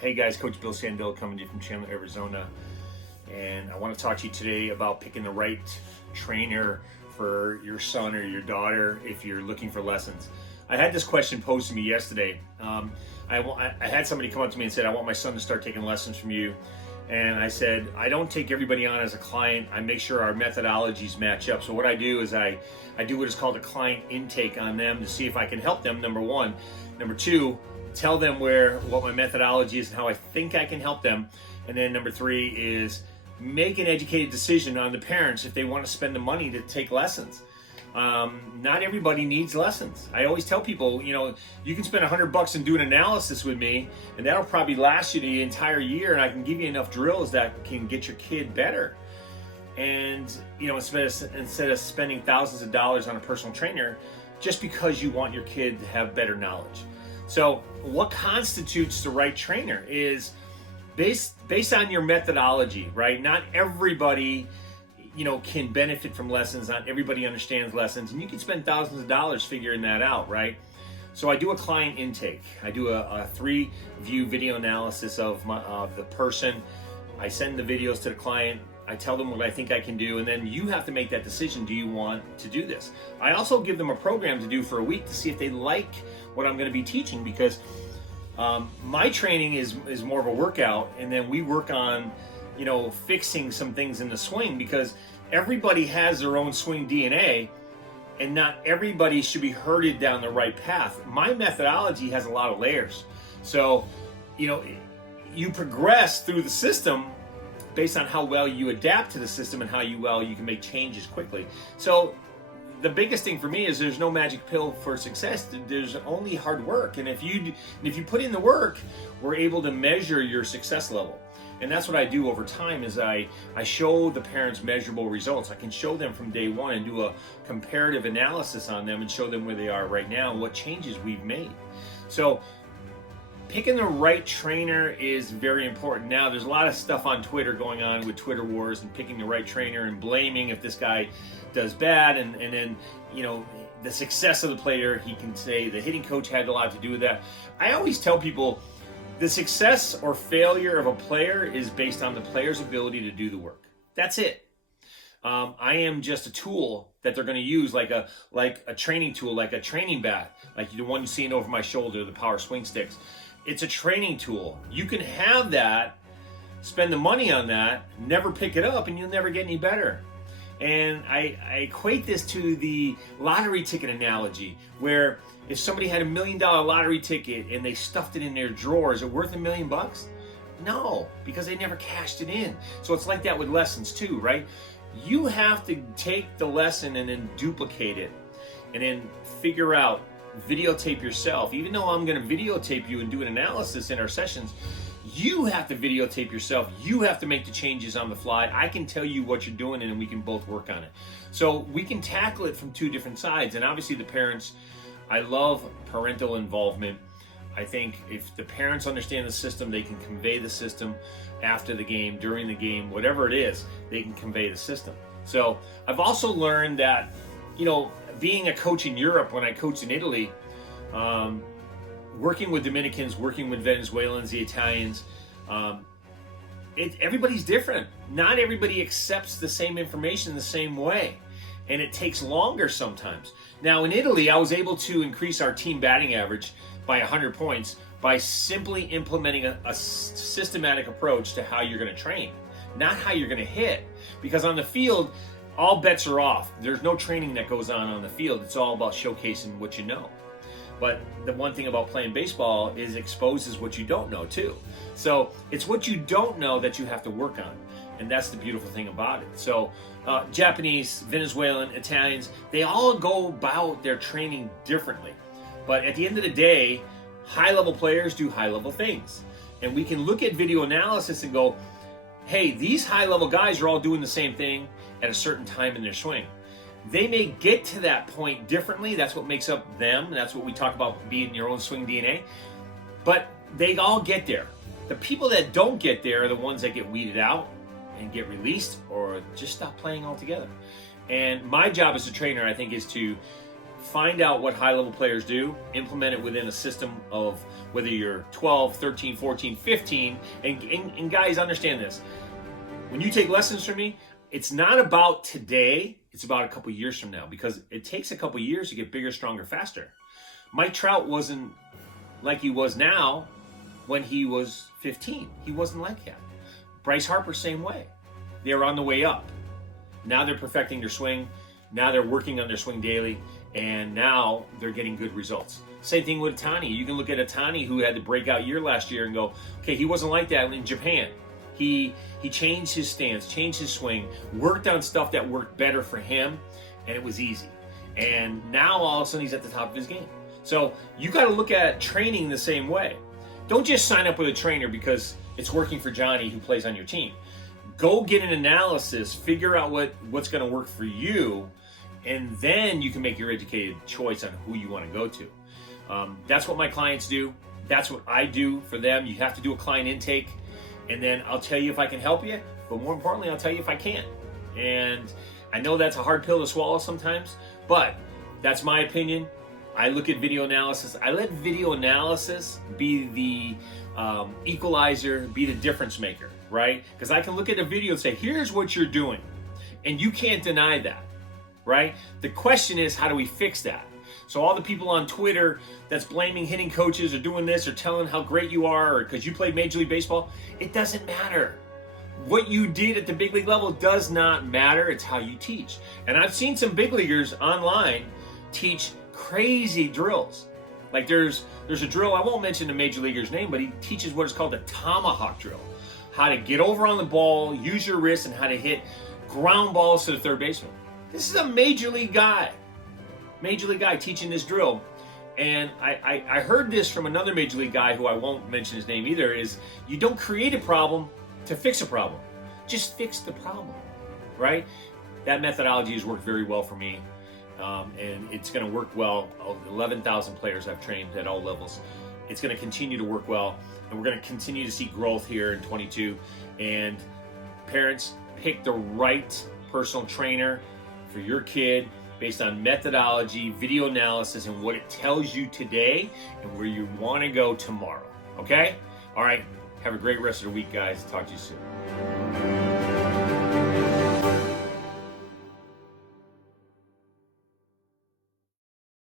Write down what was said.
Hey guys, Coach Bill Sandell coming to you from Chandler, Arizona. And I want to talk to you today about picking the right trainer for your son or your daughter if you're looking for lessons. I had this question posed to me yesterday. I had somebody come up to me and said, I want my son to start taking lessons from you. And I said, I don't take everybody on as a client. I make sure our methodologies match up. So what I do is I do what is called a client intake on them to see if I can help them, number one. Number two, tell them what my methodology is and how I think I can help them. And then number three is make an educated decision on the parents if they want to spend the money to take lessons. Not everybody needs lessons. I always tell people, you can spend $100 and do an analysis with me, and that'll probably last you the entire year, and I can give you enough drills that can get your kid better. And instead of spending thousands of dollars on a personal trainer, just because you want your kid to have better knowledge. So what constitutes the right trainer is based on your methodology, right? Not everybody can benefit from lessons. Not everybody understands lessons, and you can spend thousands of dollars figuring that out, right? So I do a client intake. I do a 3-view video analysis of the person. I send the videos to the client. I tell them what I think I can do, and then you have to make that decision. Do you want to do this? I also give them a program to do for a week to see if they like what I'm going to be teaching, because my training is more of a workout, and then we work on fixing some things in the swing, because everybody has their own swing DNA and not everybody should be herded down the right path. My methodology has a lot of layers. So, you progress through the system based on how well you adapt to the system and how well you can make changes quickly. So the biggest thing for me is there's no magic pill for success. There's only hard work. And if you put in the work, we're able to measure your success level. And that's what I do over time is I show the parents measurable results. I can show them from day one and do a comparative analysis on them and show them where they are right now and what changes we've made. So picking the right trainer is very important. Now, there's a lot of stuff on Twitter going on with Twitter wars and picking the right trainer and blaming if this guy does bad. And then, the success of the player, he can say the hitting coach had a lot to do with that. I always tell people, the success or failure of a player is based on the player's ability to do the work. That's it. I am just a tool that they're going to use, like a training tool, like a training bat, like the one you're seeing over my shoulder, the power swing sticks. It's a training tool. You can have that, spend the money on that, never pick it up, and you'll never get any better. And I equate this to the lottery ticket analogy, where if somebody had $1 million lottery ticket and they stuffed it in their drawer, is it worth $1 million? No, because they never cashed it in. So it's like that with lessons too, right? You have to take the lesson and then duplicate it, and then figure out, videotape yourself. Even though I'm going to videotape you and do an analysis in our sessions, you have to videotape yourself. You have to make the changes on the fly. I can tell you what you're doing, and then we can both work on it. So we can tackle it from two different sides. And obviously the parents, I love parental involvement. I think if the parents understand the system, they can convey the system after the game, during the game, whatever it is, they can convey the system. So I've also learned that, being a coach in Europe, when I coached in Italy, working with Dominicans, working with Venezuelans, the Italians, everybody's different. Not everybody accepts the same information the same way, and it takes longer sometimes. Now in Italy, I was able to increase our team batting average by 100 points by simply implementing a systematic approach to how you're going to train, not how you're going to hit. Because on the field, all bets are off. There's no training that goes on the field. It's all about showcasing what you know. But the one thing about playing baseball is exposes what you don't know too. So it's what you don't know that you have to work on. And that's the beautiful thing about it. So Japanese, Venezuelan, Italians, they all go about their training differently. But at the end of the day, high-level players do high-level things. And we can look at video analysis and go, hey, these high-level guys are all doing the same thing at a certain time in their swing. They may get to that point differently. That's what makes up them. That's what we talk about, being your own swing DNA. But they all get there. The people that don't get there are the ones that get weeded out and get released or just stop playing altogether. And my job as a trainer, I think, is to find out what high-level players do, implement it within a system of whether you're 12, 13, 14, 15, and guys, understand this. When you take lessons from me, it's not about today, it's about a couple years from now, because it takes a couple years to get bigger, stronger, faster. Mike Trout wasn't like he was now when he was 15. He wasn't like that. Bryce Harper, same way. They were on the way up. Now they're perfecting their swing. Now they're working on their swing daily, and now they're getting good results. Same thing with Ohtani. You can look at Ohtani, who had the breakout year last year, and go, okay, he wasn't like that in Japan. He changed his stance, changed his swing, worked on stuff that worked better for him, and it was easy. And now all of a sudden he's at the top of his game. So you got to look at training the same way. Don't just sign up with a trainer because it's working for Johnny who plays on your team. Go get an analysis, figure out what's going to work for you, and then you can make your educated choice on who you want to go to. That's what my clients do. That's what I do for them. You have to do a client intake, and then I'll tell you if I can help you, but more importantly, I'll tell you if I can't. And I know that's a hard pill to swallow sometimes, but that's my opinion. I look at video analysis. I let video analysis be the equalizer, be the difference maker, right? Because I can look at a video and say, here's what you're doing, and you can't deny that, right? The question is, how do we fix that? So all the people on Twitter that's blaming hitting coaches or doing this or telling how great you are or because you played Major League Baseball, it doesn't matter. What you did at the big league level does not matter. It's how you teach. And I've seen some big leaguers online teach crazy drills. Like there's a drill, I won't mention the major leaguer's name, but he teaches what is called the tomahawk drill. How to get over on the ball, use your wrist, and how to hit ground balls to the third baseman. This is a major league guy teaching this drill. And I heard this from another major league guy who I won't mention his name either, is you don't create a problem to fix a problem. Just fix the problem, right? That methodology has worked very well for me. And it's going to work well. 11,000 players I've trained at all levels. It's going to continue to work well. And we're going to continue to see growth here in 22. And parents, pick the right personal trainer for your kid based on methodology, video analysis, and what it tells you today and where you want to go tomorrow. Okay? All right. Have a great rest of the week, guys. Talk to you soon.